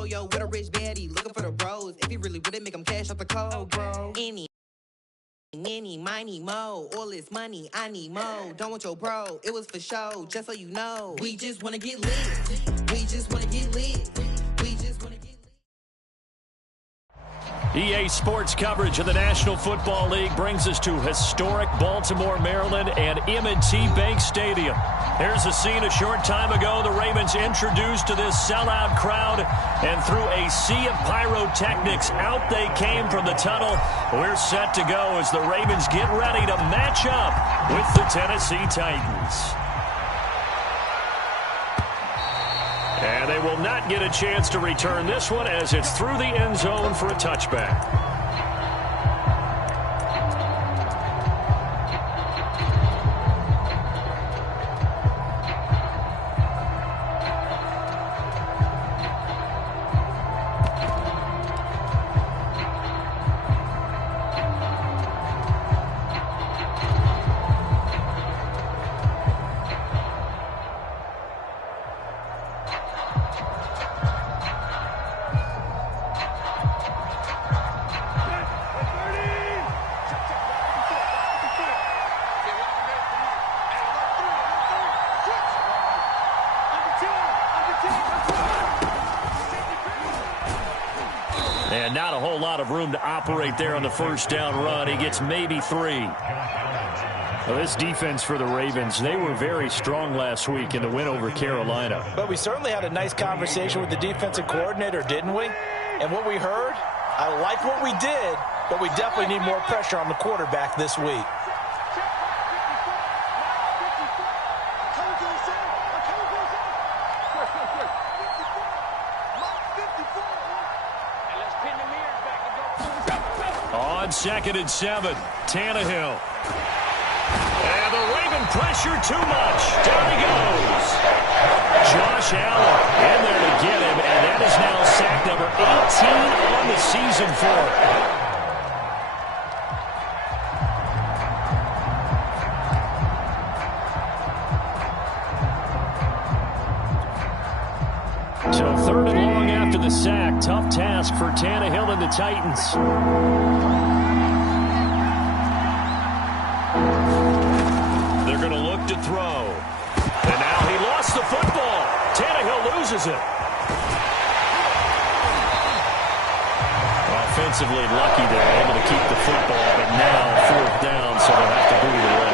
froyo with a rich baddie, looking for the bros. If he really wouldn't make him cash out the cold, bro. Many, miny, mo. All this money, I need mo. Don't want your bro, it was for show, just so you know. We just wanna get lit. We just wanna get lit. We just wanna get lit. EA Sports coverage of the National Football League brings us to historic Baltimore, Maryland, and M&T Bank Stadium. Here's a scene a short time ago. The Ravens introduced to this sellout crowd, and through a sea of pyrotechnics, out they came from the tunnel. We're set to go as the Ravens get ready to match up with the Tennessee Titans. And they will not get a chance to return this one as it's through the end zone for a touchback. And not a whole lot of room to operate there on the first down run. He gets maybe 3. Well, this defense for the Ravens, they were very strong last week in the win over Carolina. But we certainly had a nice conversation with the defensive coordinator, didn't we? And what we heard, I like what we did, but we definitely need more pressure on the quarterback this week. On 2nd and 7, Tannehill. And the Raven pressure too much. Down he goes. Josh Allen in there to get him, and that is now sack number 18 on the season for him. So 3rd and long after the sack. Tough task for Tannehill and the Titans. They're going to look to throw. And now he lost the football. Tannehill loses it. Offensively lucky they're able to keep the football, but now 4th down, so they'll have to boot it away.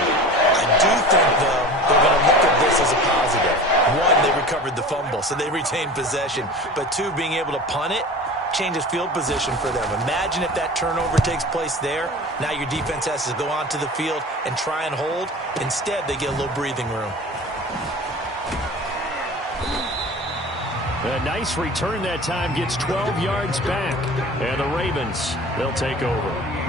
I do think, though, they're going to look at this as a positive. 1, they recovered the fumble, so they retained possession. But 2, being able to punt it changes field position for them. Imagine if that turnover takes place there. Now your defense has to go onto the field and try and hold. Instead, they get a little breathing room. A nice return that time, gets 12 yards back. And the Ravens, they'll take over.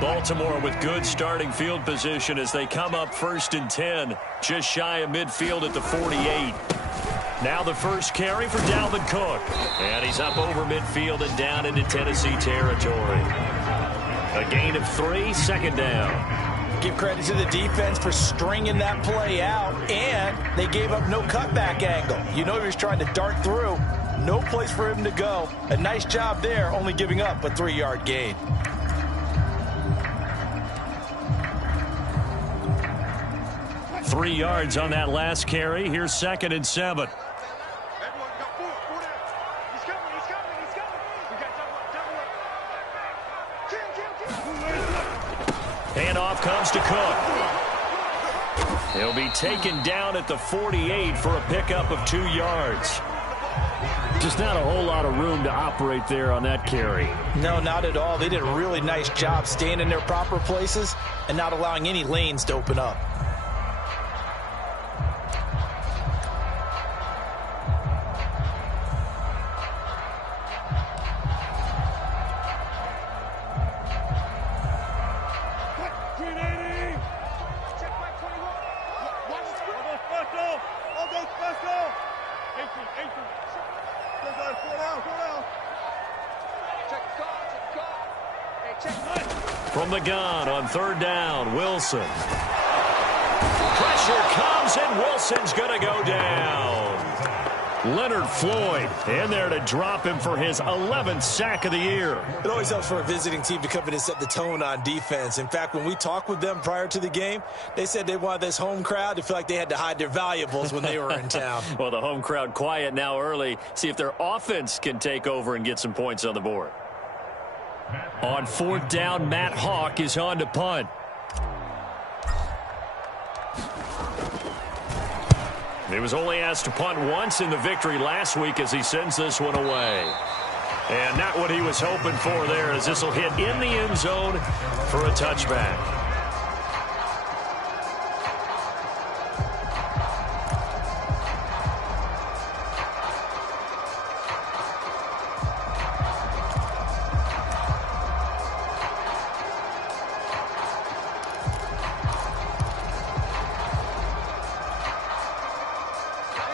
Baltimore with good starting field position as they come up 1st and 10, just shy of midfield at the 48. Now the first carry for Dalvin Cook. And he's up over midfield and down into Tennessee territory. A gain of 3, 2nd down. Give credit to the defense for stringing that play out, and they gave up no cutback angle. You know he was trying to dart through. No place for him to go. A nice job there, only giving up a 3-yard gain. Three yards on that last carry. Here's 2nd and 7. Handoff comes to Cook. He'll be taken down at the 48 for a pickup of 2 yards. Just not a whole lot of room to operate there on that carry. No, not at all. They did a really nice job staying in their proper places and not allowing any lanes to open up. From the gun on 3rd down, Wilson. Pressure comes, and Wilson's going to go down. Leonard Floyd in there to drop him for his 11th sack of the year. It always helps for a visiting team to come in and set the tone on defense. In fact, when we talked with them prior to the game, they said they wanted this home crowd to feel like they had to hide their valuables when they were in town. Well, the home crowd quiet now early. See if their offense can take over and get some points on the board. On 4th down, Matt Hawk is on to punt. He was only asked to punt once in the victory last week as he sends this one away. And not what he was hoping for there, as this will hit in the end zone for a touchback.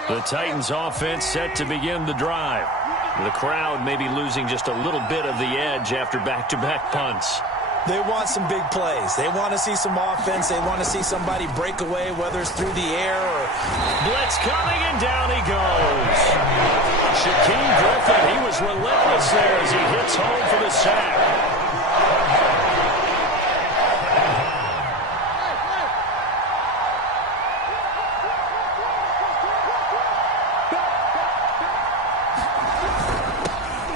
The Titans offense set to begin the drive. The crowd may be losing just a little bit of the edge after back-to-back punts. They want some big plays. They want to see some offense. They want to see somebody break away, whether it's through the air or... Blitz coming, and down he goes. Shaquem Griffin, he was relentless there as he hits home for the sack.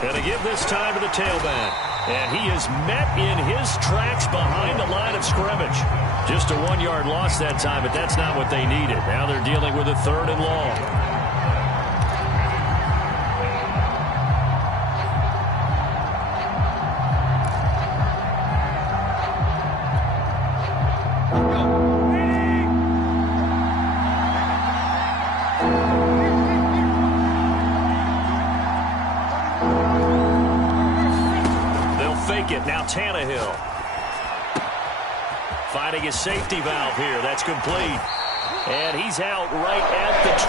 Going to give this time to the tailback. And he is met in his tracks behind the line of scrimmage. Just a 1-yard loss that time, but that's not what they needed. Now they're dealing with a 3rd and long. Now Tannehill finding his safety valve here. That's complete. And he's out right at the 25.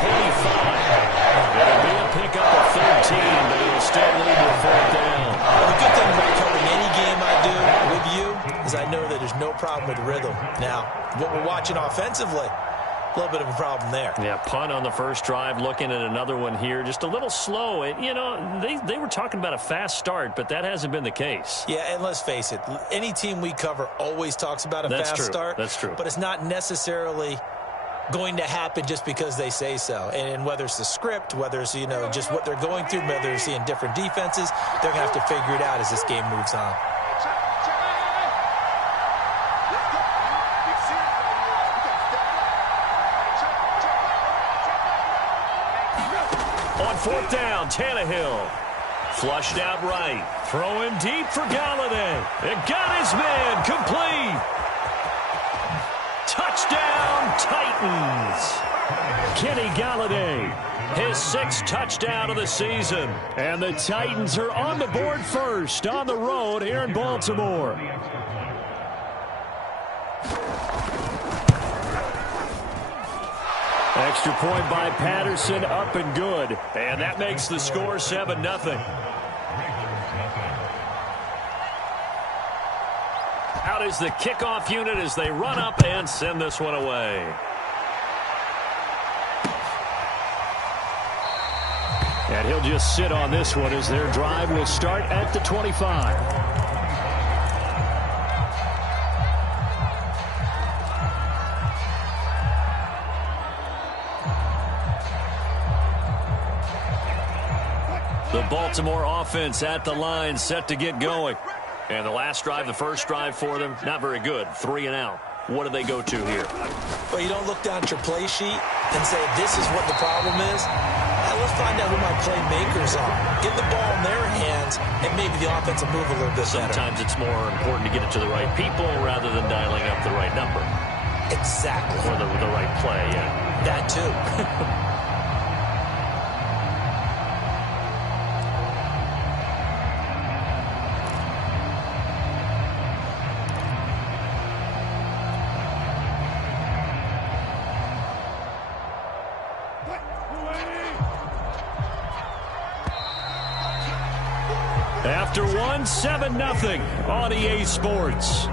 It'll be a pickup of 13, but it'll still lead to 4th down. Well, the good thing about covering any game I do with you is I know that there's no problem with rhythm. Now, what we're watching offensively, a little bit of a problem there. Yeah, punt on the first drive, looking at another one here. Just a little slow. You know, they were talking about a fast start, but that hasn't been the case. Yeah, and let's face it, any team we cover always talks about a fast start. That's true. But it's not necessarily going to happen just because they say so. And whether it's the script, whether it's, you know, just what they're going through, whether they're seeing different defenses, they're going to have to figure it out as this game moves on. On 4th down, Tannehill. Flushed out right. Throwing deep for Galladay. It got his man complete. Touchdown, Titans. Kenny Galladay, his 6th touchdown of the season. And the Titans are on the board first on the road here in Baltimore. Extra point by Patterson, up and good. And that makes the score 7-0. Out is the kickoff unit as they run up and send this one away. And he'll just sit on this one as their drive will start at the 25. The Baltimore offense at the line, set to get going. And the last drive, the first drive for them, not very good. 3 and out. What do they go to here? Well, you don't look down at your play sheet and say, this is what the problem is. Now, let's find out who my playmakers are. Get the ball in their hands, and maybe the offense will move a little bit better. Sometimes it's more important to get it to the right people rather than dialing up the right number. Exactly. Or the right play, yeah. That, too. After 1, 7-0 on EA Sports.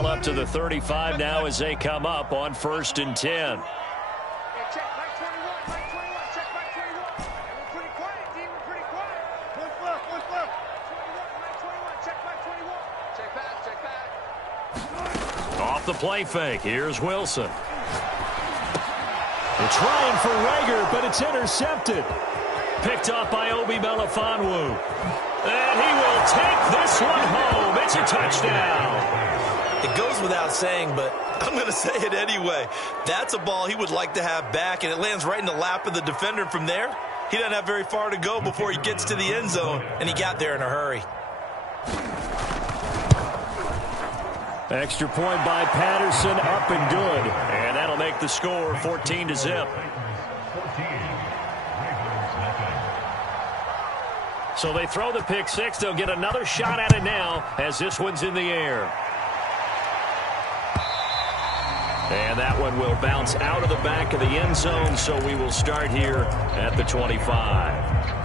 ball up to the 35 now as they come up on 1st and 10. Off the play fake, here's Wilson. They're trying for Rager, but it's intercepted. Picked up by Obi Melifonwu. And he will take this one home. It's a touchdown. It goes without saying, but I'm going to say it anyway. That's a ball he would like to have back, and it lands right in the lap of the defender from there. He doesn't have very far to go before he gets to the end zone, and he got there in a hurry. Extra point by Patterson, up and good. And that'll make the score 14-0. So they throw the pick six. They'll get another shot at it now as this one's in the air. And that one will bounce out of the back of the end zone, so we will start here at the 25.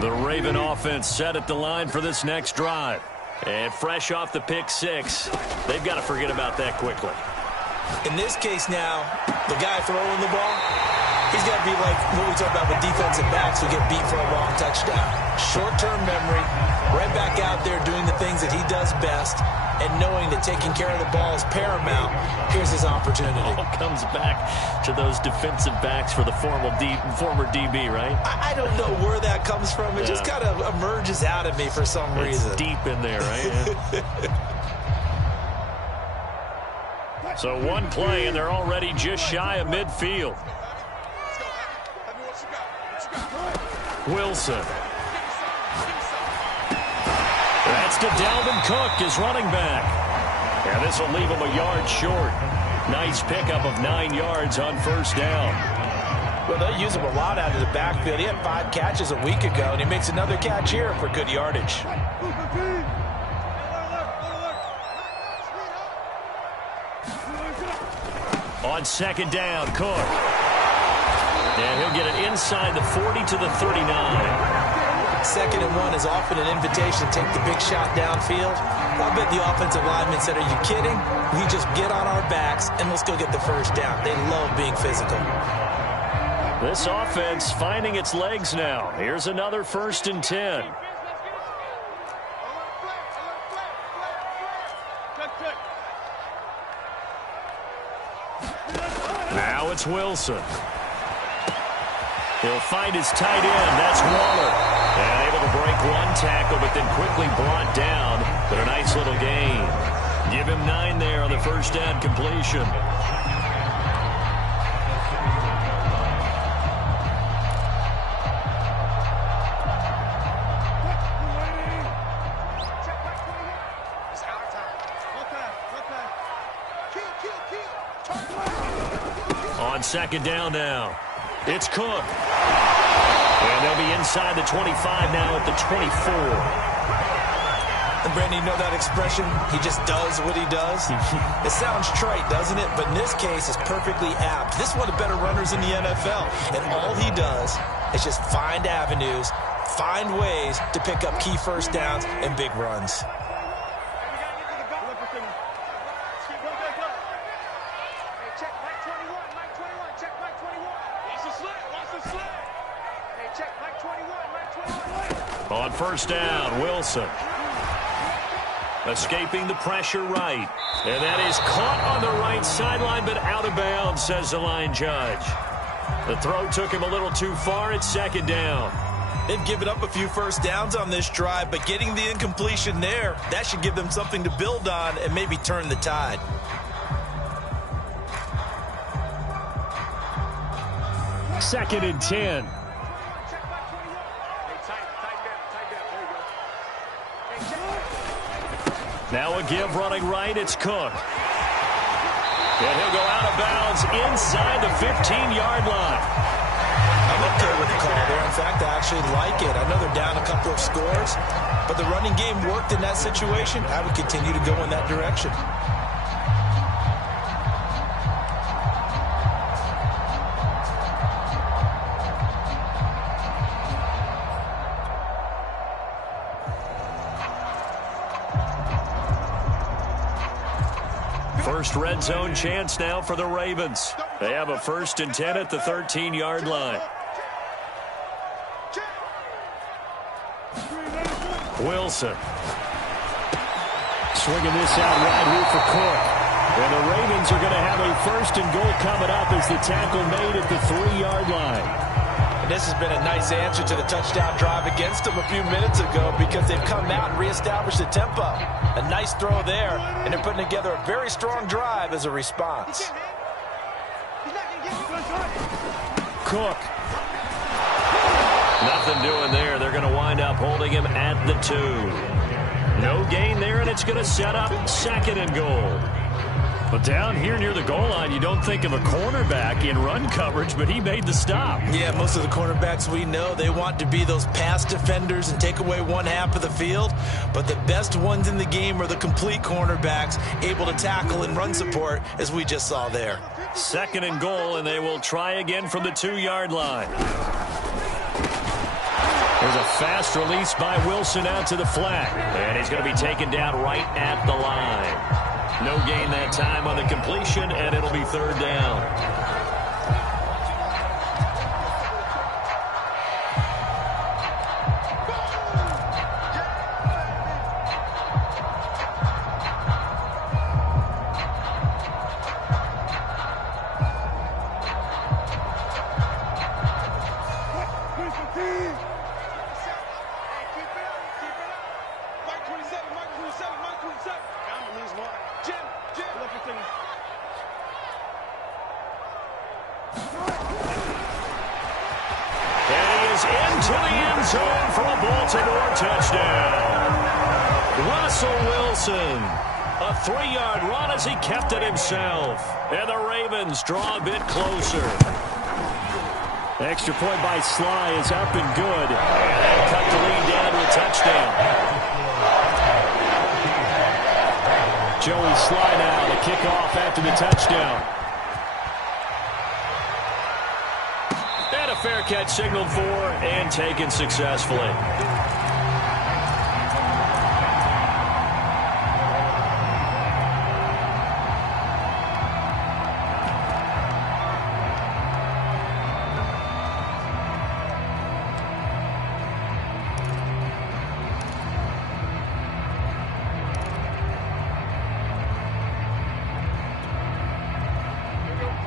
The Raven offense set at the line for this next drive. And fresh off the pick six, they've got to forget about that quickly. In this case now, the guy throwing the ball, he's got to be like what we talked about with defensive backs who get beat for a long touchdown. Short-term memory, right back out there doing the things that he does best, and knowing that taking care of the ball is paramount. Here's his opportunity. All comes back to those defensive backs for the former DB, right? I don't know where that comes from. It just kind of emerges out of me for some reason. It's deep in there, right? Yeah. So one play, and they're already just shy of midfield. Wilson. That's to Dalvin Cook, his running back. And this will leave him a yard short. Nice pickup of 9 yards on first down. Well, they'll use him a lot out of the backfield. He had 5 catches a week ago, and he makes another catch here for good yardage. On second down, Cook. And he'll get it inside the 40 to the 39. 2nd and 1 is often an invitation to take the big shot downfield. I bet the offensive lineman said, are you kidding? We just get on our backs and let's go get the first down. They love being physical. This offense finding its legs now. Here's another 1st and 10. Now it's Wilson. He'll find his tight end. That's Waller. And able to break one tackle, but then quickly brought down. But a nice little gain. Give him 9 there on the first down completion. On second down now, it's Cook. And they'll be inside the 25 now at the 24. And Brandon, you know that expression? He just does what he does. It sounds trite, doesn't it? But in this case, it's perfectly apt. This is one of the better runners in the NFL. And all he does is just find avenues, find ways to pick up key first downs and big runs. On first down, Wilson. Escaping the pressure right. And that is caught on the right sideline, but out of bounds, says the line judge. The throw took him a little too far. It's second down. They've given up a few first downs on this drive, but getting the incompletion there, that should give them something to build on and maybe turn the tide. Second and 10. Now a give running right. It's Cook. And he'll go out of bounds inside the 15-yard line. I'm okay with the call there. In fact, I actually like it. I know they're down a couple of scores, but the running game worked in that situation. I would continue to go in that direction. First red zone chance now for the Ravens. They have a 1st and 10 at the 13-yard line. Wilson. Swinging this out right here for Cook. And the Ravens are going to have a 1st and goal coming up as the tackle made at the 3-yard line. This has been a nice answer to the touchdown drive against them a few minutes ago because they've come out and reestablished the tempo. A nice throw there, and they're putting together a very strong drive as a response. Cook. Nothing doing there. They're going to wind up holding him at the 2. No gain there, and it's going to set up 2nd and goal. But down here near the goal line, you don't think of a cornerback in run coverage, but he made the stop. Yeah, most of the cornerbacks we know, they want to be those pass defenders and take away one half of the field. But the best ones in the game are the complete cornerbacks, able to tackle and run support, as we just saw there. 2nd and goal, and they will try again from the 2-yard line. There's a fast release by Wilson out to the flat. And he's going to be taken down right at the line. No gain that time on the completion, and it'll be 3rd down. Into the end zone for a Baltimore touchdown. Russell Wilson. A 3-yard run as he kept it himself. And the Ravens draw a bit closer. Extra point by Sly is up and good. And they cut the lead down to a touchdown. Joey Sly now to kick off after the touchdown. And a fair catch signaled for and taken successfully.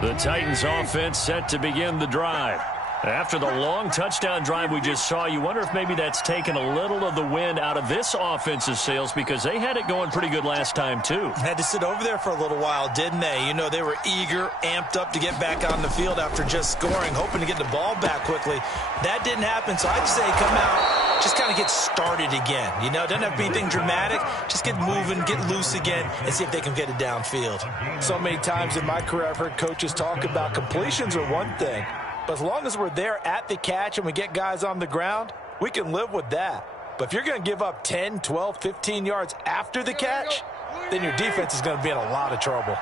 The Titans offense set to begin the drive. After the long touchdown drive we just saw, you wonder if maybe that's taken a little of the wind out of this offensive sails because they had it going pretty good last time too. Had to sit over there for a little while, didn't they? You know, they were eager, amped up to get back on the field after just scoring, hoping to get the ball back quickly. That didn't happen, so I'd say come out, just kind of get started again. You know, doesn't have to be anything dramatic. Just get moving, get loose again, and see if they can get it downfield. So many times in my career I've heard coaches talk about completions are one thing, but as long as we're there at the catch and we get guys on the ground, we can live with that. But if you're going to give up 10, 12, 15 yards after the catch, then your defense is going to be in a lot of trouble.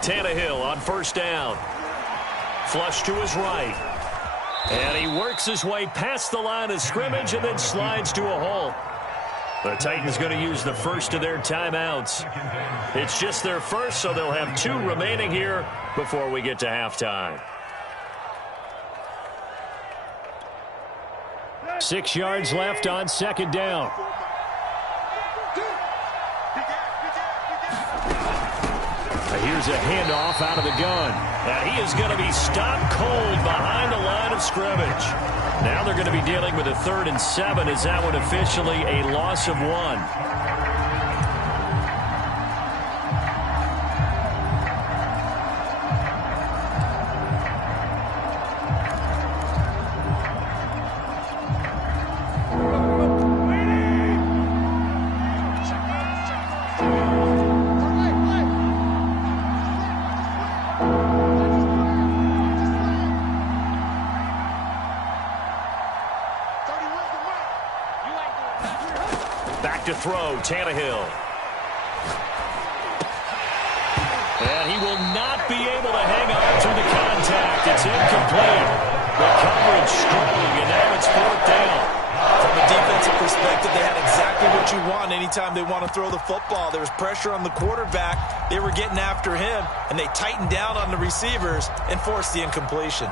Tannehill on first down. Flush to his right. And he works his way past the line of scrimmage and then slides to a hole. The Titans going to use the first of their timeouts. It's just their first, so they'll have 2 remaining here before we get to halftime. 6 yards left on second down. Here's a handoff out of the gun. And he is going to be stopped cold behind the line of scrimmage. Now they're going to be dealing with a 3rd and 7 as that one officially a loss of 1. To throw, Tannehill. And he will not be able to hang on through the contact. It's incomplete. The coverage strong, and now it's 4th down. From a defensive perspective, they had exactly what you want anytime they want to throw the football. There was pressure on the quarterback. They were getting after him, and they tightened down on the receivers and forced the incompletion.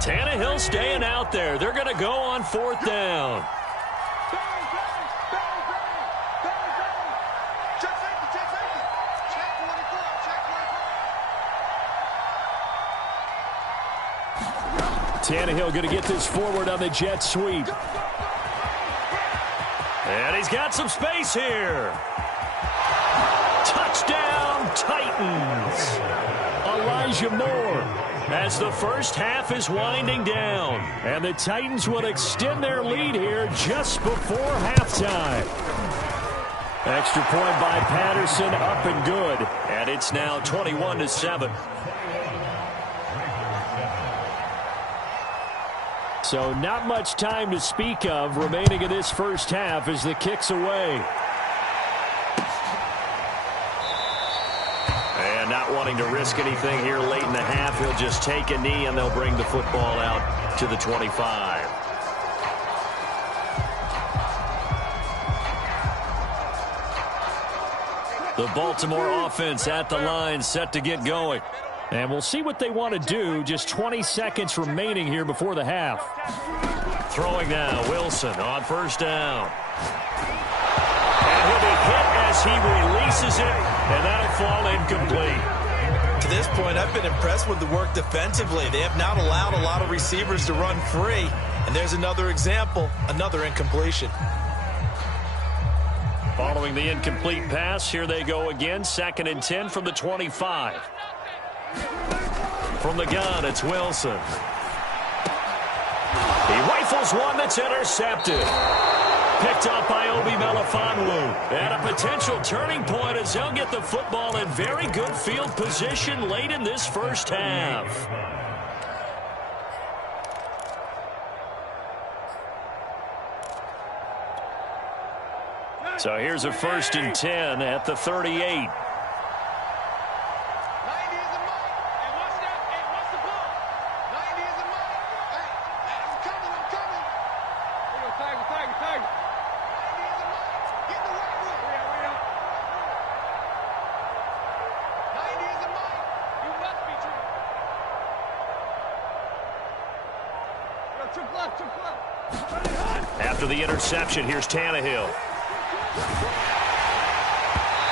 Tannehill staying out there. They're going to go on 4th down. Tannehill going to get this forward on the jet sweep. And he's got some space here. Touchdown, Titans. Elijah Moore. As the first half is winding down. And the Titans will extend their lead here just before halftime. Extra point by Patterson, up and good. And it's now 21-7. So not much time to speak of remaining in this first half as the kick's away. And not wanting to risk anything here late in the half, he'll just take a knee and they'll bring the football out to the 25. The Baltimore offense at the line, set to get going. And we'll see what they want to do. Just 20 seconds remaining here before the half. Throwing now, Wilson on 1st down. And he'll be hit as he releases it, and that'll fall incomplete. To this point, I've been impressed with the work defensively. They have not allowed a lot of receivers to run free. And there's another example, another incompletion. Following the incomplete pass, here they go again. 2nd and 10 from the 25. From the gun, it's Wilson. He rifles one that's intercepted. Picked up by Obi Melifonwu. And a potential turning point as they'll get the football in very good field position late in this first half. So here's a 1st and 10 at the 38. After the interception, here's Tannehill.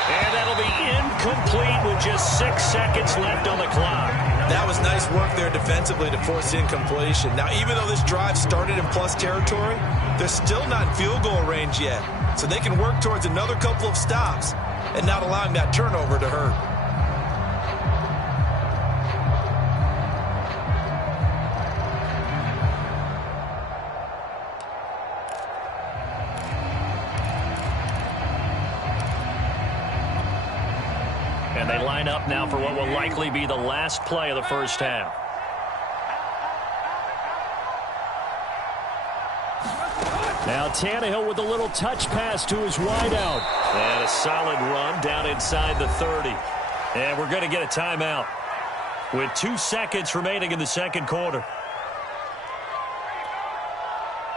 And that'll be incomplete with just 6 seconds left on the clock. That was nice work there defensively to force the incompletion. Now, even though this drive started in plus territory, they're still not in field goal range yet. So they can work towards another couple of stops and not allowing that turnover to hurt. And they line up now for what will likely be the last play of the first half. Now Tannehill with a little touch pass to his wideout. And a solid run down inside the 30. And we're going to get a timeout with 2 seconds remaining in the second quarter.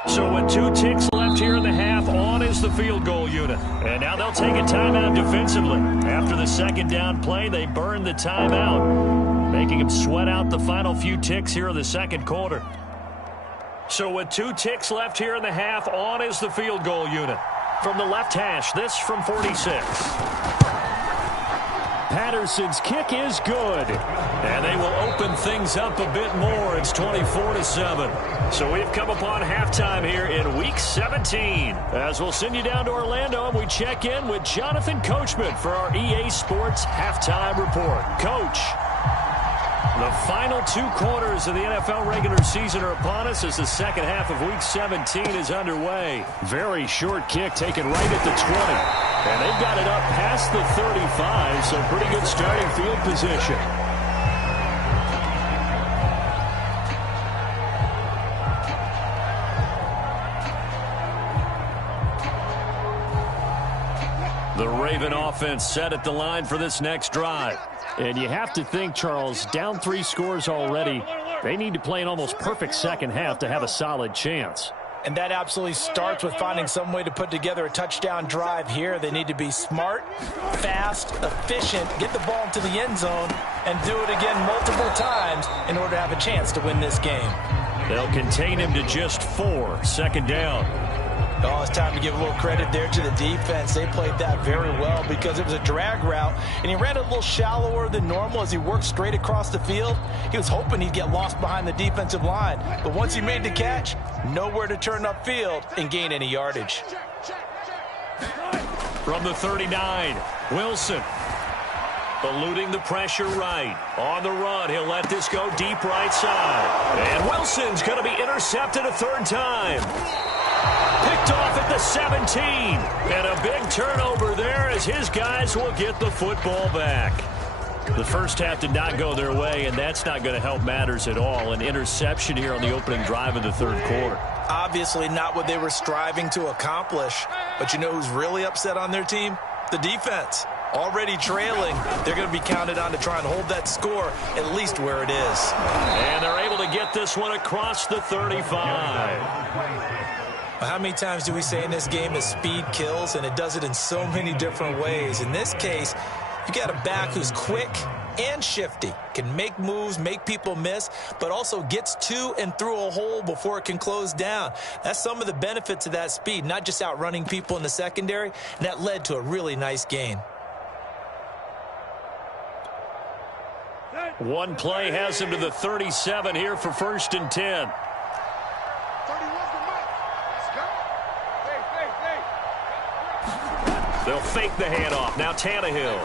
So with 2 ticks left here in the half, on is the field goal unit. And now they'll take a timeout defensively. After the second down play, they burn the timeout. making him sweat out the final few ticks here in the second quarter. So with 2 ticks left here in the half, on is the field goal unit. From the left hash, this from 46. Patterson's kick is good. And they will open things up a bit more. It's 24-7. So we've come upon halftime here in Week 17. As we'll send you down to Orlando, and we check in with Jonathan Coachman for our EA Sports Halftime Report. Coach, the final 2 quarters of the NFL regular season are upon us as the second half of Week 17 is underway. Very short kick taken right at the 20. And they've got it up past the 35, so pretty good starting field position. The Raven offense set at the line for this next drive. And you have to think, Charles, down 3 scores already. They need to play an almost perfect second half to have a solid chance. And that absolutely starts with finding some way to put together a touchdown drive here. They need to be smart, fast, efficient, get the ball into the end zone, and do it again multiple times in order to have a chance to win this game. They'll contain him to just 4. Second down. Oh, it's time to give a little credit there to the defense. They played that very well because it was a drag route, and he ran a little shallower than normal as he worked straight across the field. He was hoping he'd get lost behind the defensive line, but once he made the catch, nowhere to turn upfield and gain any yardage. From the 39, Wilson. Eluding the pressure right. On the run, he'll let this go deep right side. And Wilson's going to be intercepted a 3rd time. Picked off at the 17. And a big turnover there as his guys will get the football back. The first half did not go their way, and that's not going to help matters at all. An interception here on the opening drive of the 3rd quarter. Obviously not what they were striving to accomplish. But you know who's really upset on their team? The defense. Already trailing, they're going to be counted on to try and hold that score at least where it is. And they're able to get this one across the 35. How many times do we say in this game that speed kills, and it does it in so many different ways? In this case, you got a back who's quick and shifty, can make moves, make people miss, but also gets to and through a hole before it can close down. That's some of the benefits of that speed, not just outrunning people in the secondary, and that led to a really nice gain. One play has him to the 37 here for 1st and 10. They'll fake the handoff. Now Tannehill.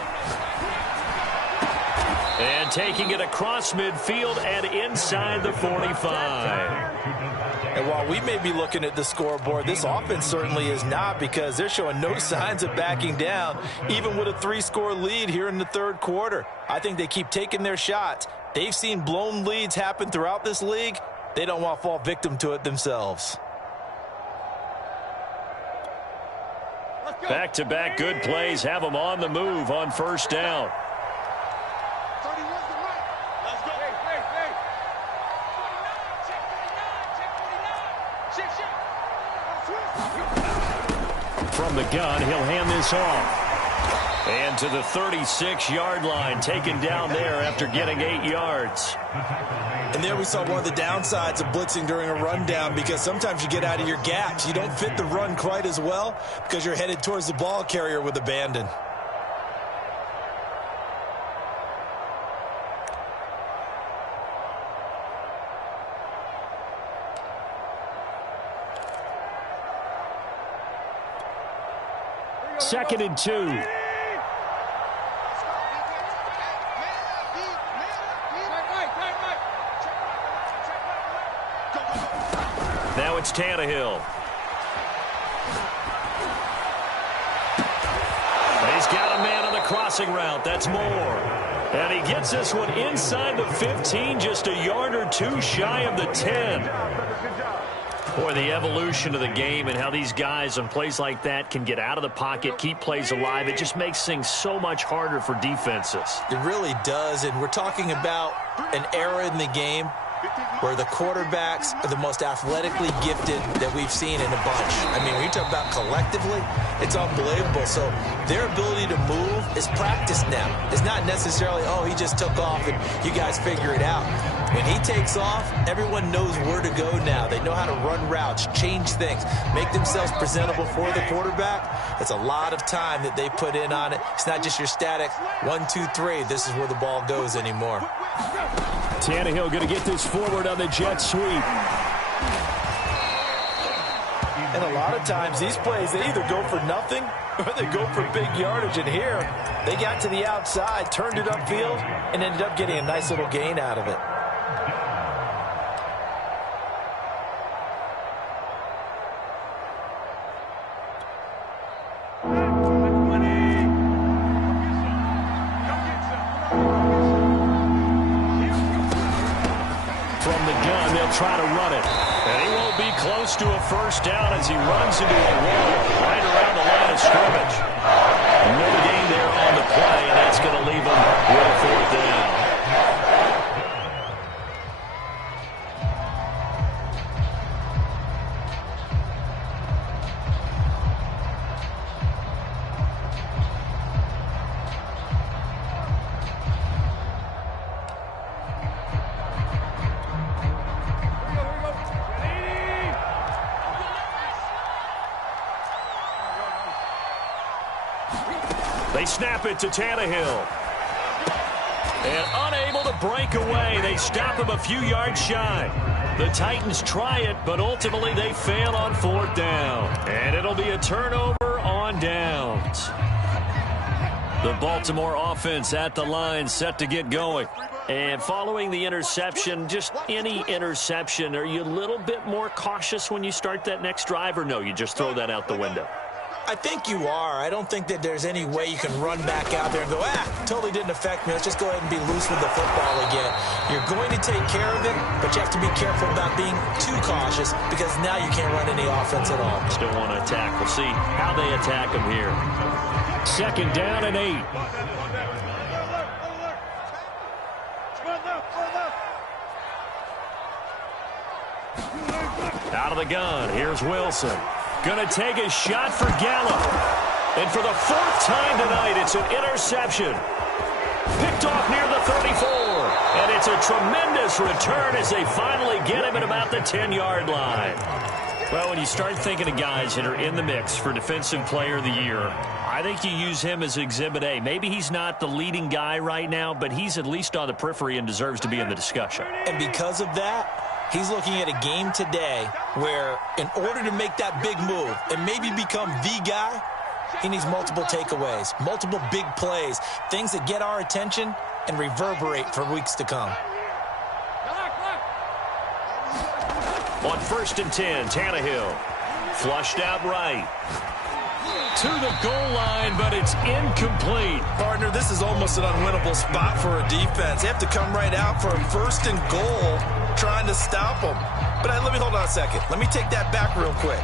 And taking it across midfield and inside the 45. And while we may be looking at the scoreboard, this offense certainly is not, because they're showing no signs of backing down, even with a 3-score lead here in the 3rd quarter. I think they keep taking their shots. They've seen blown leads happen throughout this league. They don't want to fall victim to it themselves. Back-to-back good plays have them on the move on 1st down. From the gun, he'll hand this off. And to the 36-yard line, taken down there after getting 8 yards. And there we saw one of the downsides of blitzing during a rundown, because sometimes you get out of your gaps. You don't fit the run quite as well because you're headed towards the ball carrier with abandon. Second and 2. Now it's Tannehill. He's got a man on the crossing route. That's Moore. And he gets this one inside the 15, just a yard or 2 shy of the 10. Boy, the evolution of the game and how these guys on plays like that can get out of the pocket, keep plays alive, it just makes things so much harder for defenses. It really does, and we're talking about an era in the game where the quarterbacks are the most athletically gifted that we've seen in a bunch. I mean, when you talk about collectively, it's unbelievable. So their ability to move is practiced now. It's not necessarily, oh, he just took off and you guys figure it out. When he takes off, everyone knows where to go now. They know how to run routes, change things, make themselves presentable for the quarterback. It's a lot of time that they put in on it. It's not just your static 1, 2, 3. This is where the ball goes anymore. Tannehill going to get this forward on the jet sweep. And a lot of times these plays, they either go for nothing or they go for big yardage. And here, they got to the outside, turned it upfield, and ended up getting a nice little gain out of it. Try to run it. And he won't be close to a first down as he runs into a wall right around the line of scrimmage. No gain there on the play, and that's going to leave him with a fourth down. They snap it to Tannehill. And unable to break away. They stop him a few yards shy. The Titans try it, but ultimately they fail on fourth down. And it'll be a turnover on downs. The Baltimore offense at the line, set to get going. And following the interception, just any interception, are you a little bit more cautious when you start that next drive, or no, you just throw that out the window? I think you are. I don't think that there's any way you can run back out there and go, totally didn't affect me. Let's just go ahead and be loose with the football again. You're going to take care of it, but you have to be careful about being too cautious because now you can't run any offense at all. Still want to attack. We'll see how they attack him here. Second down and 8. Out of the gun. Here's Wilson. Going to take a shot for Gallup. And for the fourth time tonight, it's an interception. Picked off near the 34. And it's a tremendous return as they finally get him at about the 10-yard line. Well, when you start thinking of guys that are in the mix for Defensive Player of the Year, I think you use him as Exhibit A. Maybe he's not the leading guy right now, but he's at least on the periphery and deserves to be in the discussion. And because of that, he's looking at a game today where in order to make that big move and maybe become the guy, he needs multiple takeaways, multiple big plays, things that get our attention and reverberate for weeks to come. On 1st and 10, Tannehill flushed out right. To the goal line, but it's incomplete. Partner, this is almost an unwinnable spot for a defense. They have to come right out for a 1st and goal trying to stop them. But let me hold on a second. Let me take that back real quick.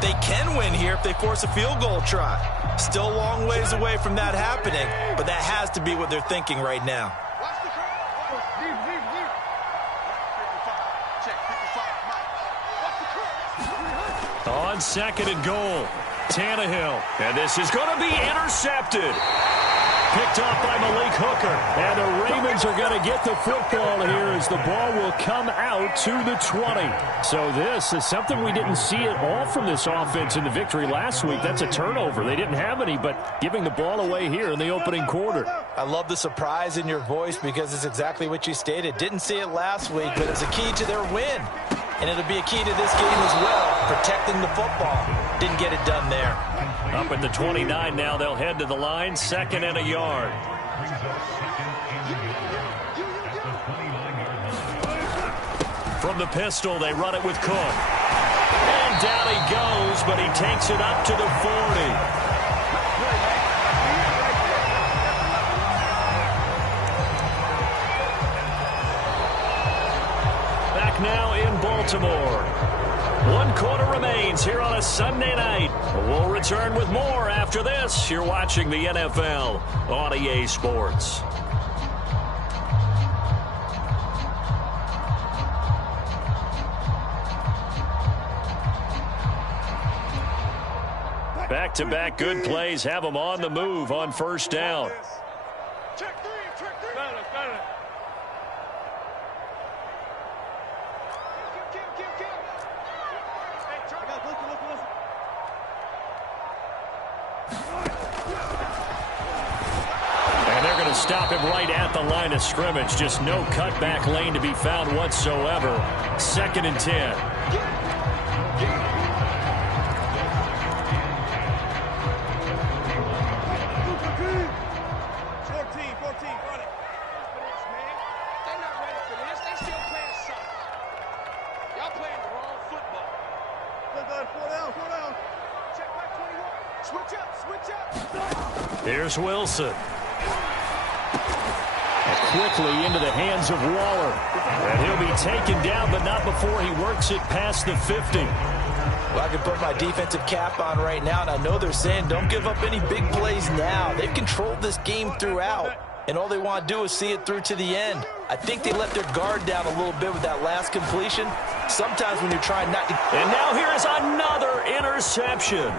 They can win here if they force a field goal try. Still a long ways away from that happening, but that has to be what they're thinking right now. On 2nd and goal, Tannehill. And this is going to be intercepted. Picked off by Malik Hooker. And the Ravens are going to get the football here as the ball will come out to the 20. So this is something we didn't see at all from this offense in the victory last week. That's a turnover. They didn't have any, but giving the ball away here in the opening quarter. I love the surprise in your voice because it's exactly what you stated. Didn't see it last week, but it's a key to their win. And it'll be a key to this game as well, protecting the football. Didn't get it done there. Up at the 29 now, they'll head to the line, 2nd and a yard. From the pistol, they run it with Cook. And down he goes, but he takes it up to the 40. Now in Baltimore. 1 quarter remains here on a Sunday night. We'll return with more after this. You're watching the NFL on EA Sports. Back-to-back good plays have them on the move on first down. Check three. Got it. And they're going to stop him right at the line of scrimmage. Just no cutback lane to be found whatsoever. 2nd and 10. Here's Wilson. Quickly into the hands of Waller. And he'll be taken down, but not before he works it past the 50. Well, I can put my defensive cap on right now, and I know they're saying don't give up any big plays now. They've controlled this game throughout, and all they want to do is see it through to the end. I think they let their guard down a little bit with that last completion. Sometimes when you're trying not to... And now here is another interception.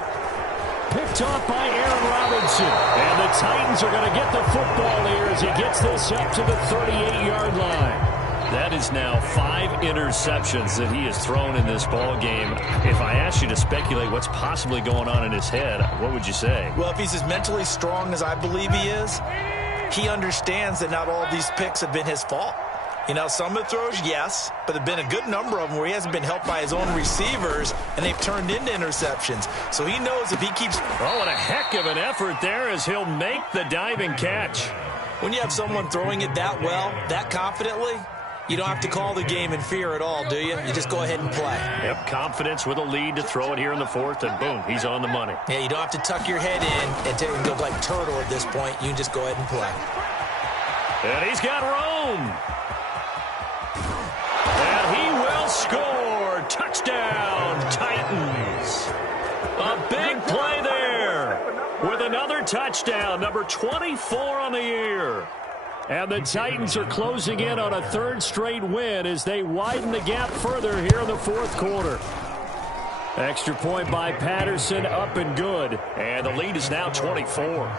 Picked off by Aaron Robinson. And the Titans are going to get the football here as he gets this up to the 38-yard line. That is now 5 interceptions that he has thrown in this ball game. If I asked you to speculate what's possibly going on in his head, what would you say? Well, if he's as mentally strong as I believe he is, he understands that not all of these picks have been his fault. You know, some of the throws, yes, but there have been a good number of them where he hasn't been helped by his own receivers, and they've turned into interceptions. So he knows if he keeps... Oh, and a heck of an effort there as he'll make the diving catch. When you have someone throwing it that well, that confidently, you don't have to call the game in fear at all, do you? You just go ahead and play. Yep, confidence with a lead to throw it here in the 4th, and boom, he's on the money. Yeah, you don't have to tuck your head in and take and go like turtle at this point. You can just go ahead and play. And he's got room. And he will score. Touchdown, Titans. A big play there with another touchdown, number 24 on the year. And the Titans are closing in on a 3rd straight win as they widen the gap further here in the 4th quarter. Extra point by Patterson, up and good. And the lead is now 24.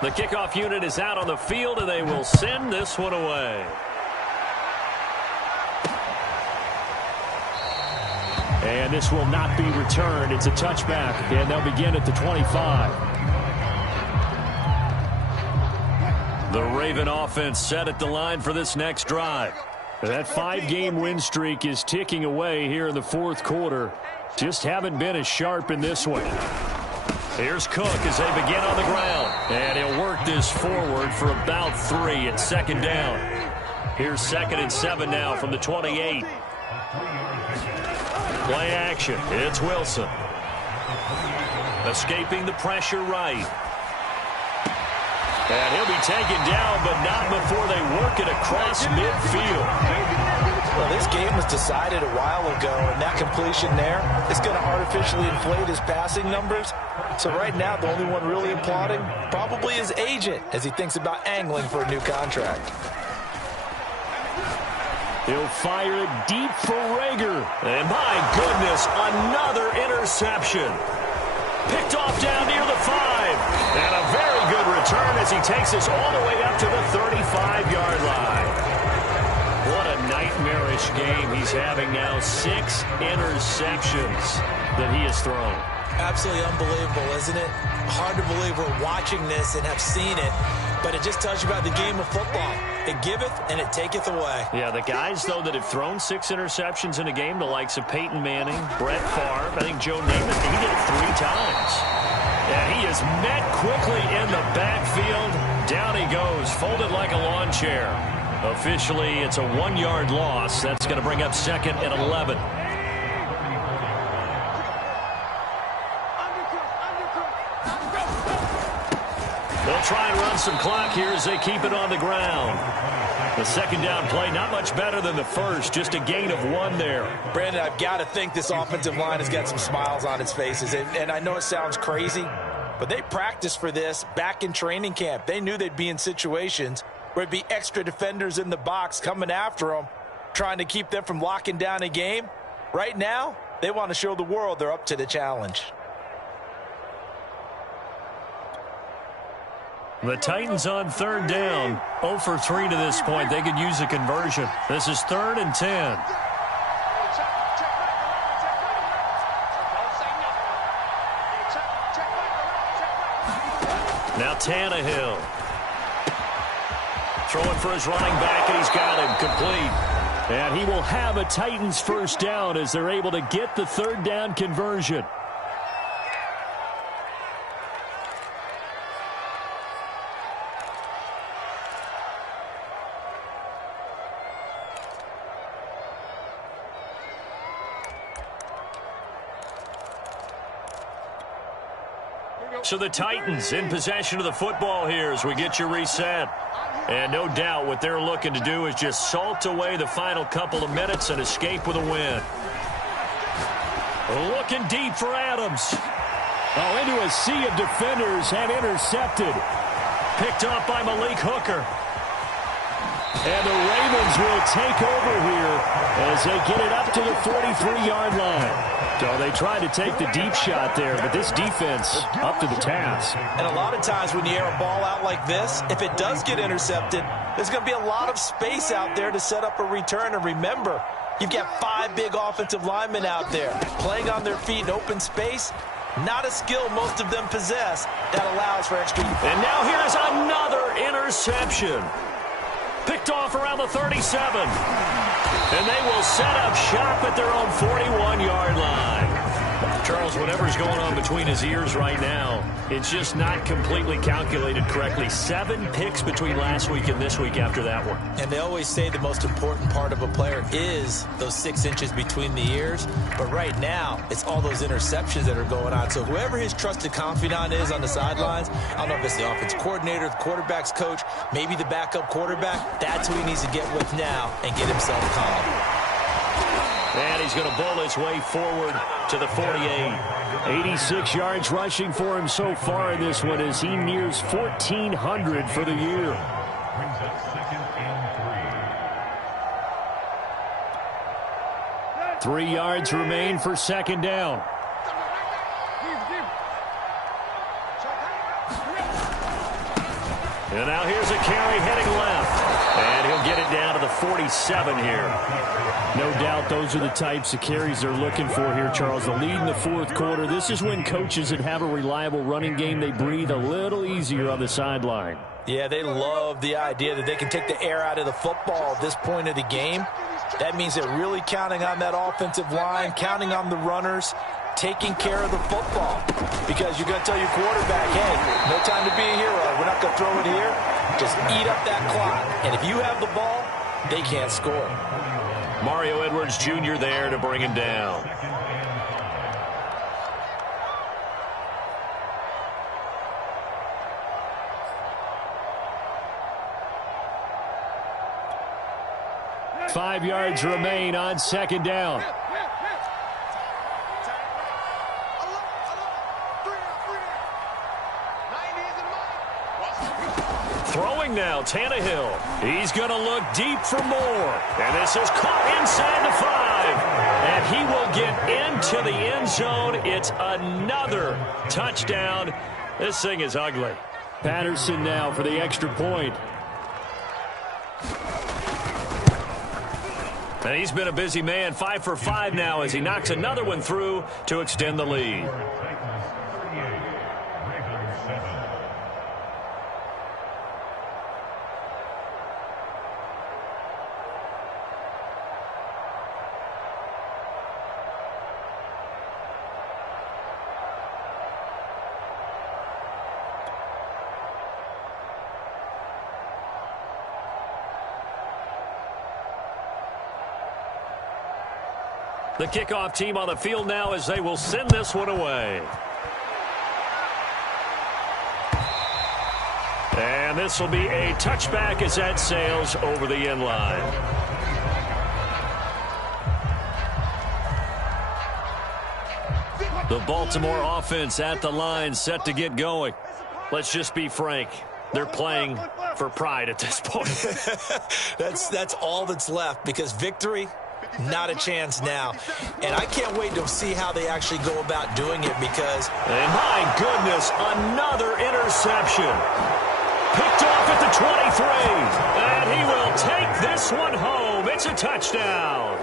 The kickoff unit is out on the field, and they will send this one away. And this will not be returned. It's a touchback, and they'll begin at the 25. The Raven offense set at the line for this next drive. That 5-game win streak is ticking away here in the 4th quarter. Just haven't been as sharp in this one. Here's Cook as they begin on the ground. And he'll work this forward for about 3 at 2nd down. Here's 2nd and 7 now from the 28. Play action. It's Wilson. Escaping the pressure right. And he'll be taken down, but not before they work it across midfield. Well, this game was decided a while ago, and that completion there is going to artificially inflate his passing numbers. So right now, the only one really applauding probably his agent as he thinks about angling for a new contract. He'll fire it deep for Rager. And my goodness, another interception. Picked off down near the 5. And a very good return as he takes us all the way up to the 35-yard line. What a nightmarish game he's having now. 6 interceptions that he has thrown. Absolutely unbelievable, isn't it? Hard to believe we're watching this and have seen it, but it just tells you about the game of football. It giveth and it taketh away. Yeah, the guys, though, that have thrown 6 interceptions in a game, the likes of Peyton Manning, Brett Favre, I think Joe Namath, he did it 3 times. And he is met quickly in the backfield. Down he goes, folded like a lawn chair. Officially, it's a 1-yard loss. That's going to bring up 2nd and 11. They'll try and run some clock here as they keep it on the ground. The 2nd down play, not much better than the first, just a gain of 1 there. Brandon, I've got to think this offensive line has got some smiles on its faces. And I know it sounds crazy, but they practiced for this back in training camp. They knew they'd be in situations where it'd be extra defenders in the box coming after them, trying to keep them from locking down a game. Right now, they want to show the world they're up to the challenge. The Titans on third down, 0 for 3 to this point. They could use a conversion. This is 3rd and 10. Now Tannehill. Throwing for his running back, and he's got him complete. And he will have a Titans first down as they're able to get the 3rd down conversion. So the Titans in possession of the football here as we get you reset. And no doubt what they're looking to do is just salt away the final couple of minutes and escape with a win. Looking deep for Adams. Oh, into a sea of defenders and intercepted. Picked off by Malik Hooker. And the Ravens will take over here as they get it up to the 43-yard line. So they tried to take the deep shot there, but this defense up to the task. And a lot of times when you air a ball out like this, if it does get intercepted, there's going to be a lot of space out there to set up a return. And remember, you've got 5 big offensive linemen out there playing on their feet in open space. Not a skill most of them possess that allows for extra. And now here's another interception. Picked off around the 37. And they will set up shop at their own 41-yard line. Charles, whatever's going on between his ears right now, it's just not completely calculated correctly. 7 picks between last week and this week after that one. And they always say the most important part of a player is those 6 inches between the ears. But right now, it's all those interceptions that are going on. So whoever his trusted confidant is on the sidelines, I don't know if it's the offensive coordinator, the quarterback's coach, maybe the backup quarterback, that's who he needs to get with now and get himself calm. And he's going to bowl his way forward to the 48. 86 yards rushing for him so far in this one as he nears 1,400 for the year. 3 yards remain for 2nd down. And now here's a carry heading left. And he'll get it down to the 47 here. No doubt those are the types of carries they're looking for here, Charles. The lead in the 4th quarter. This is when coaches that have a reliable running game, they breathe a little easier on the sideline. Yeah, they love the idea that they can take the air out of the football at this point of the game. That means they're really counting on that offensive line, counting on the runners, taking care of the football. Because you're going to tell your quarterback, hey, no time to be a hero. We're not going to throw it here. Just eat up that clock. And if you have the ball, they can't score. Mario Edwards Jr. there to bring him down. Five yards remain on 2nd down. Throwing now, Tannehill. He's going to look deep for more. And this is caught inside the 5. And he will get into the end zone. It's another touchdown. This thing is ugly. Patterson now for the extra point. And he's been a busy man, 5 for 5 now as he knocks another one through to extend the lead. The kickoff team on the field now as they will send this one away. And this will be a touchback as that sails over the end line. The Baltimore offense at the line set to get going. Let's just be frank. They're playing for pride at this point. That's all that's left because victory, Not a chance now. And I can't wait to see how they actually go about doing it because... And my goodness, another interception. Picked off at the 23. And he will take this one home. It's a touchdown.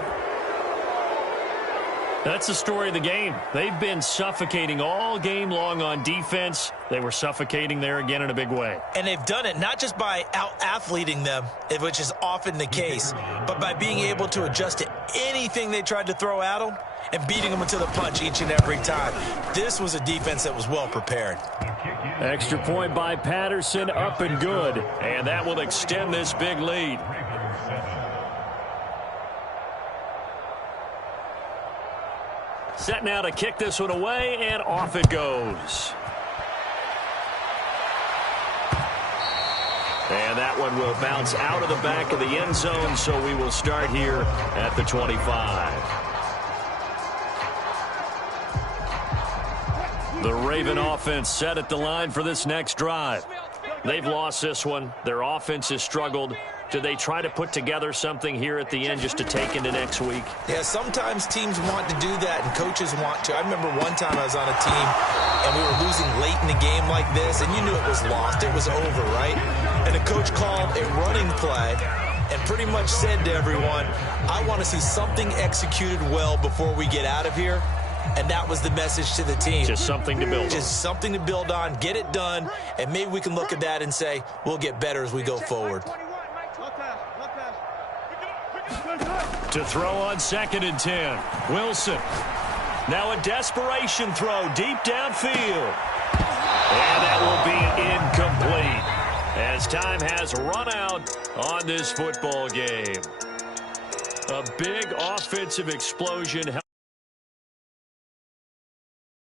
That's the story of the game. They've been suffocating all game long on defense. They were suffocating there again in a big way. And they've done it not just by out-athleting them, which is often the case, but by being able to adjust to anything they tried to throw at them and beating them to the punch each and every time. This was a defense that was well prepared. Extra point by Patterson, up and good. And that will extend this big lead. Set now to kick this one away, and off it goes. And that one will bounce out of the back of the end zone, so we will start here at the 25. The Raven offense set at the line for this next drive. They've lost this one. Their offense has struggled. Do they try to put together something here at the end just to take into next week? Yeah, sometimes teams want to do that and coaches want to. I remember one time I was on a team and we were losing late in the game like this, and you knew it was lost. It was over, right? And the coach called a running play and pretty much said to everyone, I want to see something executed well before we get out of here. And that was the message to the team. Just something to build on. Just something to build on, get it done, and maybe we can look at that and say, we'll get better as we go forward. To throw on 2nd and 10. Wilson. Now a desperation throw deep downfield. And that will be incomplete as time has run out on this football game. A big offensive explosion.